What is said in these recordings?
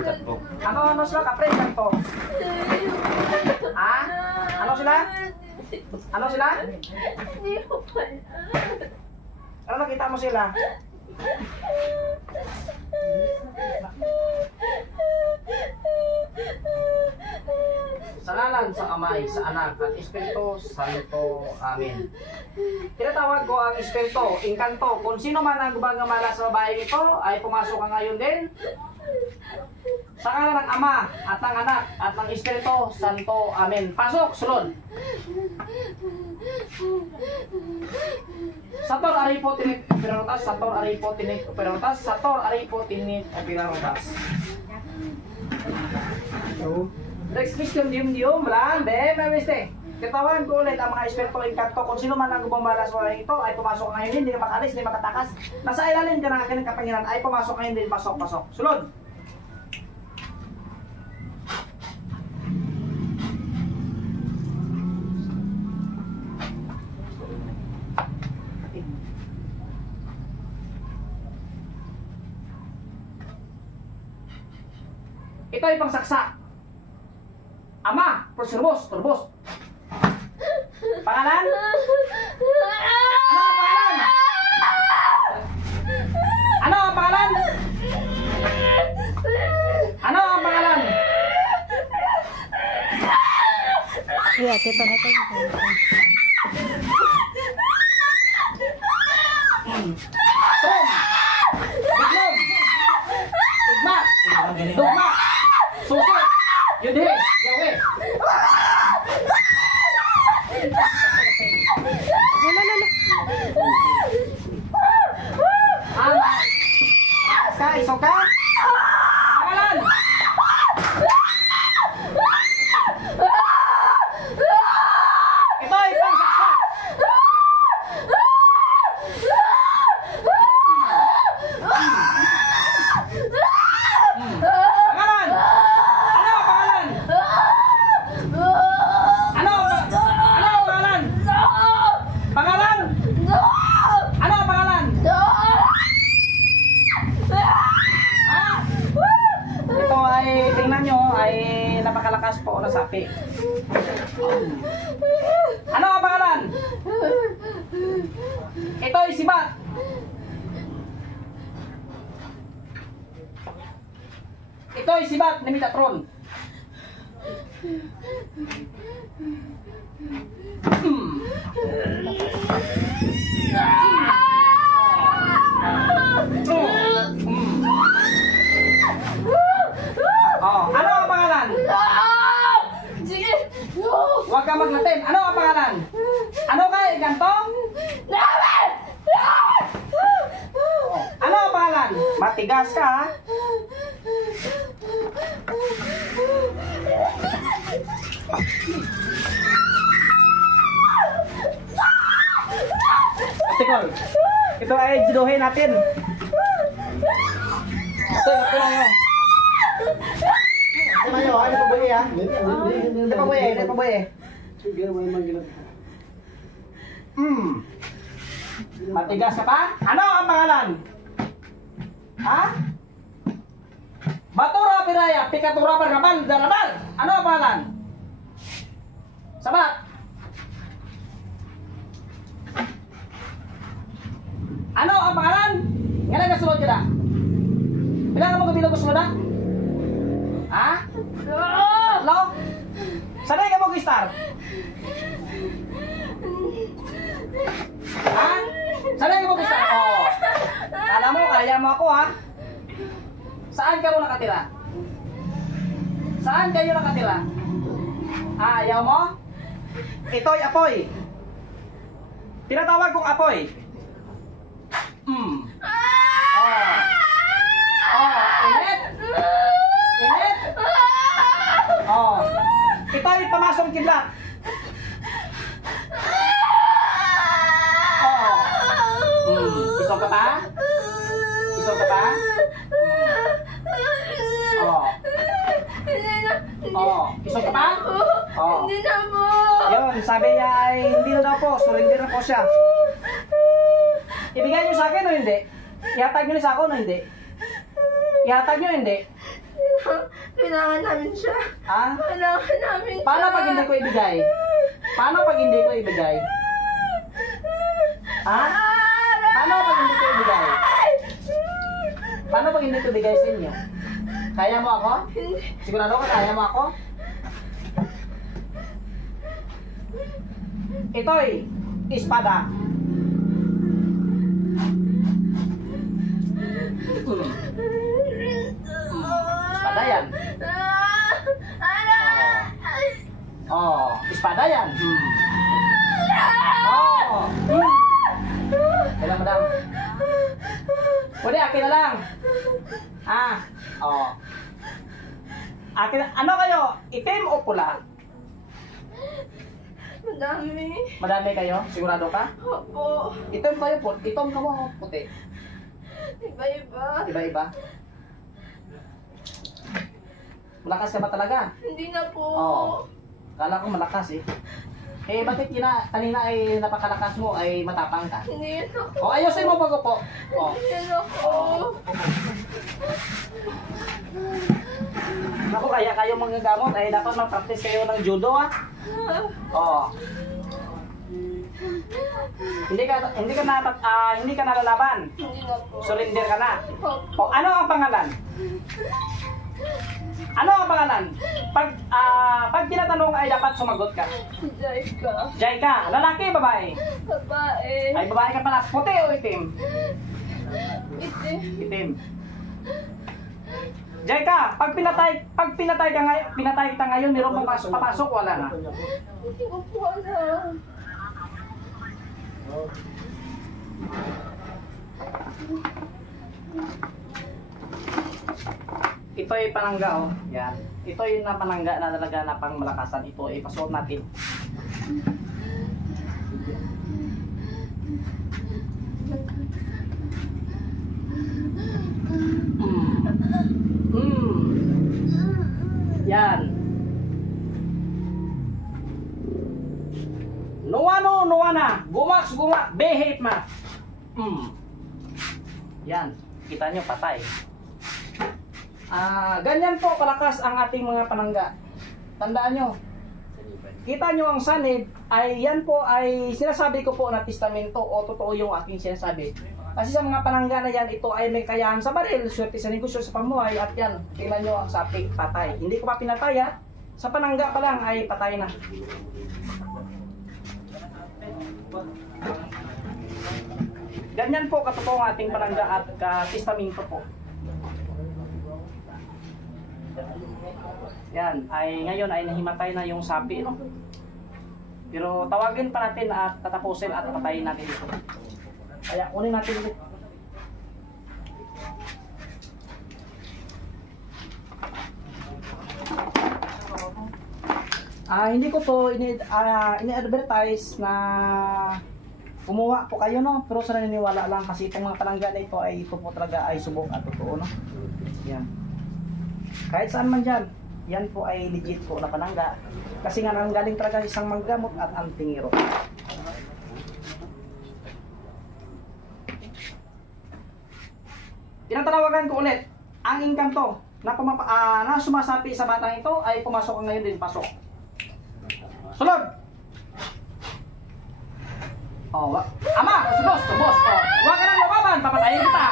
Ano sila kapre kanto? Ha? Ano sila? Ano sila? Hindi ko pala. Ano nakita mo sila? Sa ngalan sa Amay, sa Anak, at Espiritu Santo. Amen. Tinatawag ko ang Espiritu, Engkanto. Kung sino man ang gumagamala sa babae nito, ay pumasok ka ngayon din. Sa ngalan ng Ama, at ng Anak, at ng Espiritu Santo. Amen. Pasok, sulod. Sator aripo tinit pirarotas, sator aripo tinit pirarotas, sator aripo tinit pirarotas. Next question dium lang, mabiste. Katawan ko ulit ang mga espiritu engkanto. Kung sino man ang gumambala sa babae ito ay pumasok ngayon din, hindi ka makalis, hindi makatakas. Nasa ilalim ka ng aking kapangyarihan ay pumasok ngayon din, pasok. Sulod. Ito ay pangsaksak. Ama, turbos. Pangalan? Ano ang pangalan? Ano ang pangalan? Iya, kita na tayo. Tom. Biglom. Dugma. Susi. Yudhi. Yahweh. Isoka. Pangalan. Ito ay pangsaksak. Napakalakas po na sapi. Ano ang pangalan? Ito ay sibat. Ito ay sibat ni Metatron. Ano ang pangalan? Huwag ka maglatin. Ano ang pangalan? Ano ka? Ganto? Ano ang pangalan? Matigas ka, ha? Tikol. Ito ay jiduhin natin. Ito na yun. Ano pa buhay ha? Hindi pa buhay. Matigas ka pa? Ano ang pangalan? Ha? Batura piraya, pikatura barabal, darabal. Ano ang pangalan? Sabat. Ano ang pangalan? Nga na kasulod ka na? Bilang mo kabilang gusto mo na? Ha? Tatlo? Sanay ka mo gistar? Ha? Sanay ka mo gistar? Oo. Kala mo, kaya mo ako ha? Saan ka mo nakatira? Saan kayo nakatira? Ayaw mo? Ito'y apoy. Tinatawag kong apoy. Init. Init. Ito ay pamasong kidlat. Isog ka pa? Isog ka pa? Isog ka pa? Hindi na po. Yun, sabi niya ay hindi na daw po. Surrender na po siya. Ibigay niyo sa akin o hindi? Ihatag niyo sa akin o hindi? Ihatag niyo hindi? Kailangan namin siya. Ha? Kailangan namin siya. Paano pag hindi ko ibigay? Paano pag hindi ko ibigay? Ha? Paano pag hindi ko ibigay? Paano pag hindi ko ibigay sa inyo? Kaya mo ako? Sigurado ka kaya mo ako? Ito'y espada. Espada yan. Oh, espada yan. Oh. Kailan, madam? Pwede, akin na lang. Ah, oh. Akin na. Ano kayo? Itim o pula? Madami. Madami kayo? Sigurado ka? Opo. Itim kayo po. Itom ka mo o puti? Iba-iba. Iba-iba? Malakas ka ba talaga? Hindi na po. Oo. Kala ko malakas eh. Eh, bakit kanina ay napakalakas mo ay matapang ka? Hindi yan ako. O, ayusin mo pag upo. O. Hindi yan ako. Naku, kaya kayo mga gamot ay dapat mag-practice kayo ng judo ha. O. Hindi ka nalalaban. Hindi na po. Surrender ka na. Opo. O, ano ang pangalan? Ano ang pangalan? Pag tinatanong ay dapat sumagot ka. Jaika. Jaika, lalaki, babae? Babae. Ay, babae ka pala. Puti o itim? Itim. Itim. Jaika, pag pinatay kita ngayon, meron papasok, wala na. Hindi ko po alam. Ito ay panangga, oh. Yan. Ito yung na panangga na talaga na pang malakasan. Ito ay pasuot natin. Yan. Nuwano, nuwana. Gumax, gumak. Behave ma. Yan. Kita nyo, patay. Ganyan po kalakas ang ating mga panangga. Tandaan nyo. Kita nyo ang sanib ay yan po ay sinasabi ko po na testamento o totoo yung aking sinasabi. Kasi sa mga panangga na yan, ito ay may kayaan sa baril, swerte sa negosyo, sa pamuhay, at yan, tingnan nyo ang sapik, patay. Hindi ko pa pinatay ha. Sa panangga pa lang ay patay na. Ganyan po katotoo ang ating panangga at testamento po. Yan, ay ngayon ay nahimatay na yung sapi, no? Pero tawagin pa natin at tatapusin at patayin natin ito. Kaya kunin natin ito. Hindi ko po ini-advertise na kumuha po kayo, no? Pero sa naniniwala lang kasi itong mga palangga na ito ay ito po talaga ay subok at totoo, no? Yan. Kahit saan man dyan, yan po ay legit po na panangga. Kasi nga nanggaling talaga isang manggamot at antingero. Tinatanawagan ko ulit, ang engkanto na sumasapi sa batang ito ay pumasok ngayon din, pasok. Sulod! Ama, subos. Huwag ka nang lumaban, papatayin kita.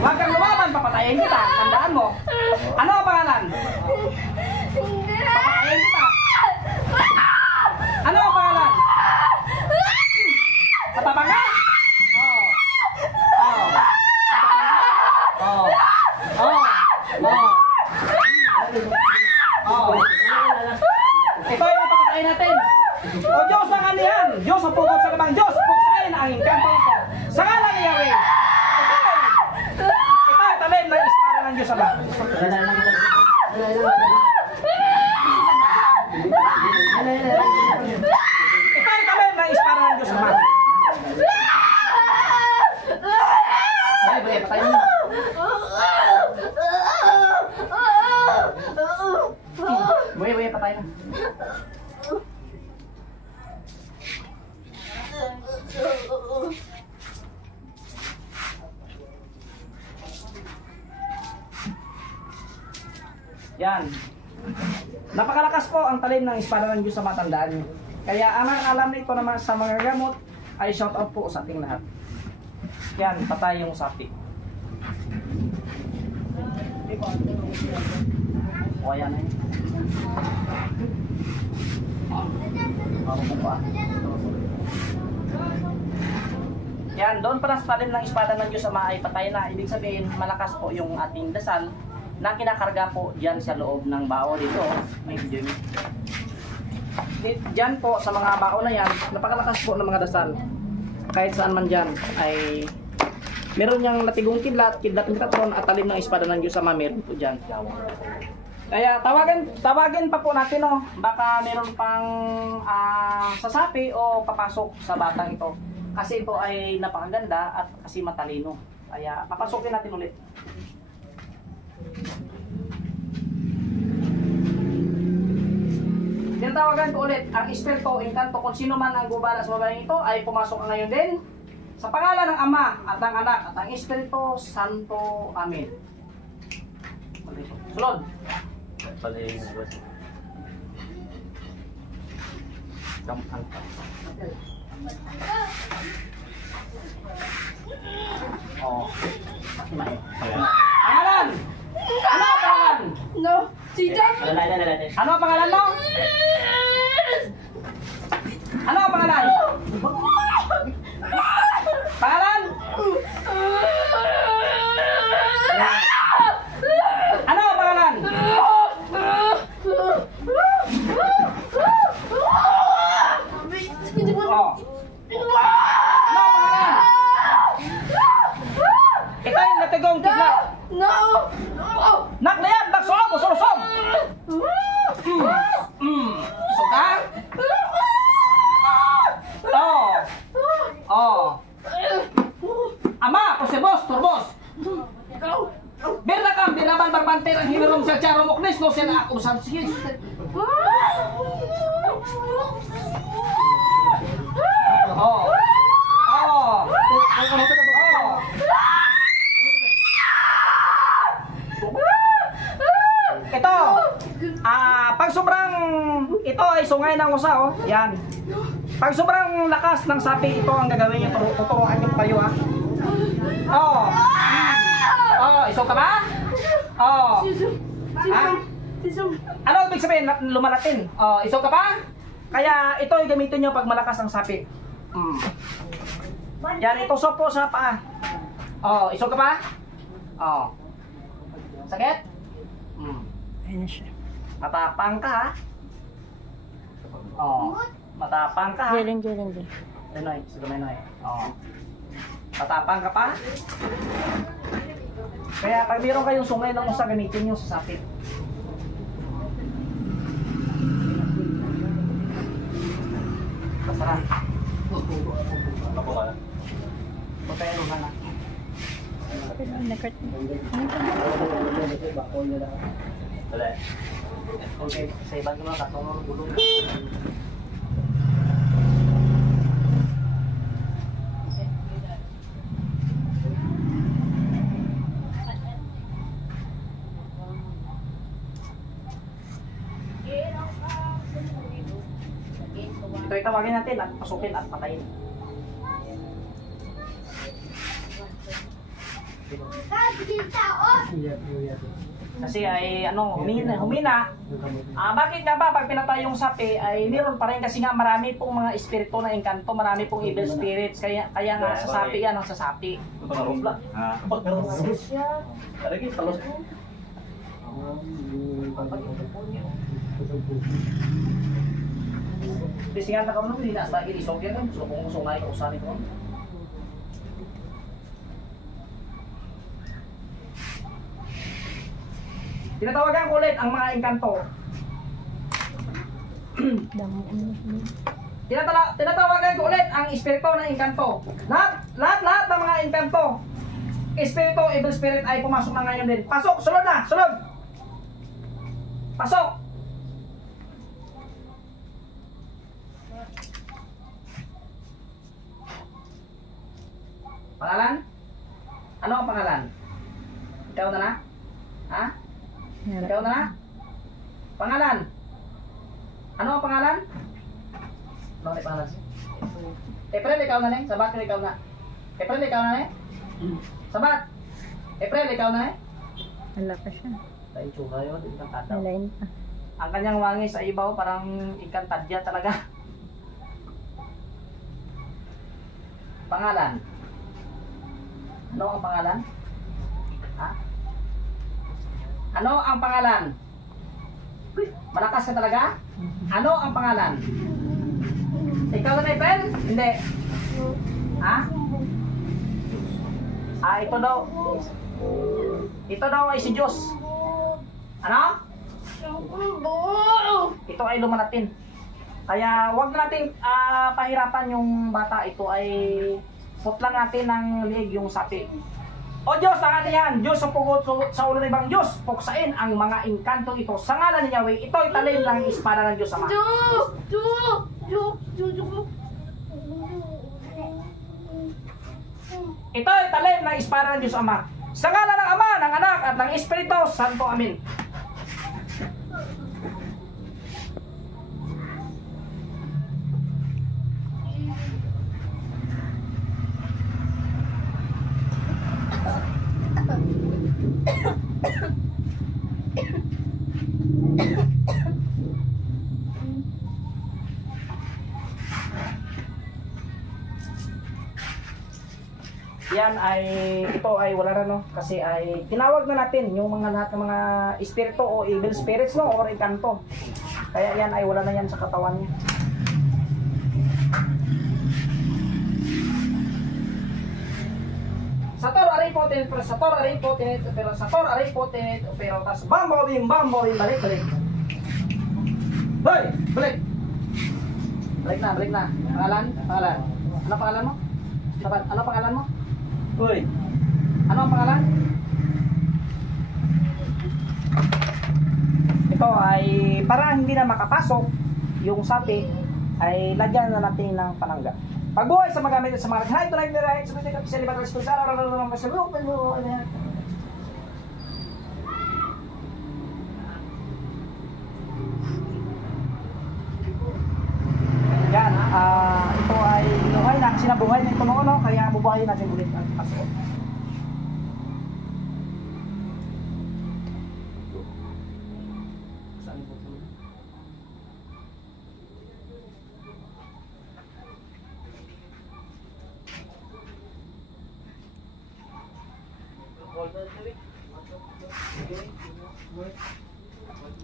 Huwag kang lumaban, papatayin kita. Tandaan mo. Ano ang pangalan? Papatayin kita. Ano ang pangalan? Matapang ka? Ito yung papatayin natin. O Diyos ang kanihan, Diyos ang pugod sa labang Diyos, pugsain ang engkanto ito. Sa ngalan ni Yahweh. Ito ay talim ng espada ng Diyos Ama. Ito ay talim ng espada ng Diyos Ama. Patayin mo. Buya, patayin mo. Yan. Napakalakas po ang talim ng espada ng Diyos sa matandaan niyo. Kaya ang alam nito naman sa mga gamot ay shout out po sa ating lahat. Yan, patay yung sapi. O, ayan na yun. Yan, doon para sa talim ng espada ng Diyos Ama ay patay na. Ibig sabihin, malakas po yung ating dasal na kinakarga po dyan sa loob ng bao dito. May video nyo. Dyan po sa mga bao na yan, napakalakas po ng mga dasal. Kahit saan man dyan ay meron niyang natigong kidlat ng katron at talim ng espada ng Diyos Ama, meron po dyan. Kaya tawagin pa po natin, no? Baka meron pang sasapi o papasok sa batang ito. Kasi ito ay napakaganda at kasi matalino. Kaya papasokin natin ulit. Tinatawagan ko ulit ang espiritu, engkanto, kung sino man ang gubala sa babaeng ito ay pumasok ngayon din sa pangalan ng Ama at ng Anak at ng Espiritu Santo. Amen. Sulod. Oh. Pangalan! Ano ang pangalan? No, si Jack. Ano ang pangalan mo? Ano ang pangalan? Pangalan? Ano ang pangalan? Oh. Ano ang pangalan? Ito yung natigong kidlat. No! Nak na yan! Naksoom! Usulosom! Suka? Oh! Oh! Ama! Posebos! Turbos! Birna kam! Binaban barbanter ang hinirom sa Charo Moknes no siya na ako sa sigis! Oh! Oh! Oh! Ito, pag sobrang, ito ay sungay ng usa, oh. Yan. Pag sobrang lakas ng sapi, ito ang gagawin niyo. Tuturuan niyo kayo, ha. Oh. Oh, iso ka ba? Oh. Ha? Ano ibig sabihin? Lumalatin. Oh, iso ka ba? Kaya ito ay gamitin niyo pag malakas ang sapi. Yan, itusok po sa paa. Oh, iso ka ba? Oh. Sakit? Ayan siya. Matapang ka, ha? Oh. Matapang ka, ha? Galing din. Noy, sige Noy. Oh. Matapang ka pa? Kaya pag meron kayong sungay ng usa, gamitin nyo sa sapit. Masarap. Putay ano ka na. Nakart. Okay, sa ibang naman, tatlong gulong. Ito itawagin natin at pasukin at patayin. Kasi ay humina. Bakit nga ba pag pinatay yung sapi ay meron pa rin kasi nga marami pong mga espiritu na engkanto, marami pong evil spirits kaya nga sa sapi yan ang sasapi. Kasi nga nakaw naman, hindi na lagi isog yan. Gusto kong sungay ka usanin ko. Tinatawagan ko ulit ang mga engkanto. Tinatawagan ko ulit ang espiritu ng engkanto. Lahat ng mga engkanto. Espiritu, evil spirit ay pumasok na ngayon din. Pasok, sulod na, sulod. Pasok. Pangalan? Ano ang pangalan? Ikaw na na? Ha? Ikaw na na? Pangalan? Ano ang pangalan? Ano ang pangalan siya? April, ikaw na ne? Sabat, ikaw na. April, ikaw na ne? Sabat. April, ikaw na ne? Wala pa siya. Dahil tsura yun, ikantadya. Malain pa. Ang kanyang wangi sa ibaw, parang ikantadya talaga. Pangalan? Ano ang pangalan? Ha? Ano ang pangalan? Malakas ka talaga? Ano ang pangalan? Ikaw na April? Hindi. Ha? Ito daw. Ito daw ay si Diyos. Ano? Ito ay lumanatin. Kaya wag na natin pahirapan yung bata. Ito ay putlang natin ng liig yung sapi. O Diyos, ang atin yan. Diyos sa pugot sa ulo ng ibang Diyos. Puksain ang mga inkantong ito. Sa ngalan ni Yahweh, ito ay talim ng espada ng Diyos Ama. Ito ay talim ng espada ng Diyos Ama. Sa ngalan ng Ama, ng Anak, at ng Espiritu Santo. Amin. Yan ay, ito ay wala na no, kasi ay tinawag na natin yung mga lahat ng mga espiritu o evil spirits no, or inkanto. Kaya yan ay wala na yan sa katawan niya. Sator aray potent, pero sator aray potent, pero sator aray potent, pero tas bambo bim, balik. Hoy, balik. Balik na. Pangalan? Ano pangalan mo? Ano pangalan mo? Hoy. Ano ang pangalan? Ito ay para hindi na makapasok yung sapi ay lagyan na natin ng panangga. Pagbuhay sa magamit sa mga right to life, right sa mga sa libat sa yan, ito ay buhay na, sinabuhay na ito noon, no? Kaya bubuhayin natin ulit ang paso.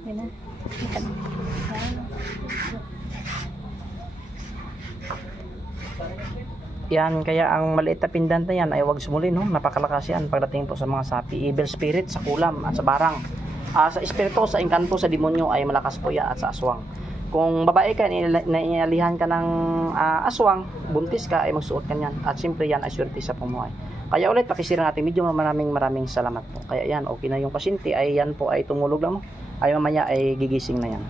Yan na. Yan, kaya ang maliit na pindan na yan ay huwag sumuli, no? Napakalakas yan pagdating po sa mga sapi. Evil spirit sa kulam at sa barang. Sa espiritu, sa engkanto, sa demonyo ay malakas po yan at sa aswang. Kung babae ka, naialihan ka ng aswang, buntis ka, ay magsuot ka niyan. At siyempre yan ay swerte sa pumuhay. Kaya ulit, pakisira natin video, maraming salamat po. Kaya yan, okay na yung pasyente, ay yan po ay tumulog lang mo. Ay mamaya ay gigising na yan.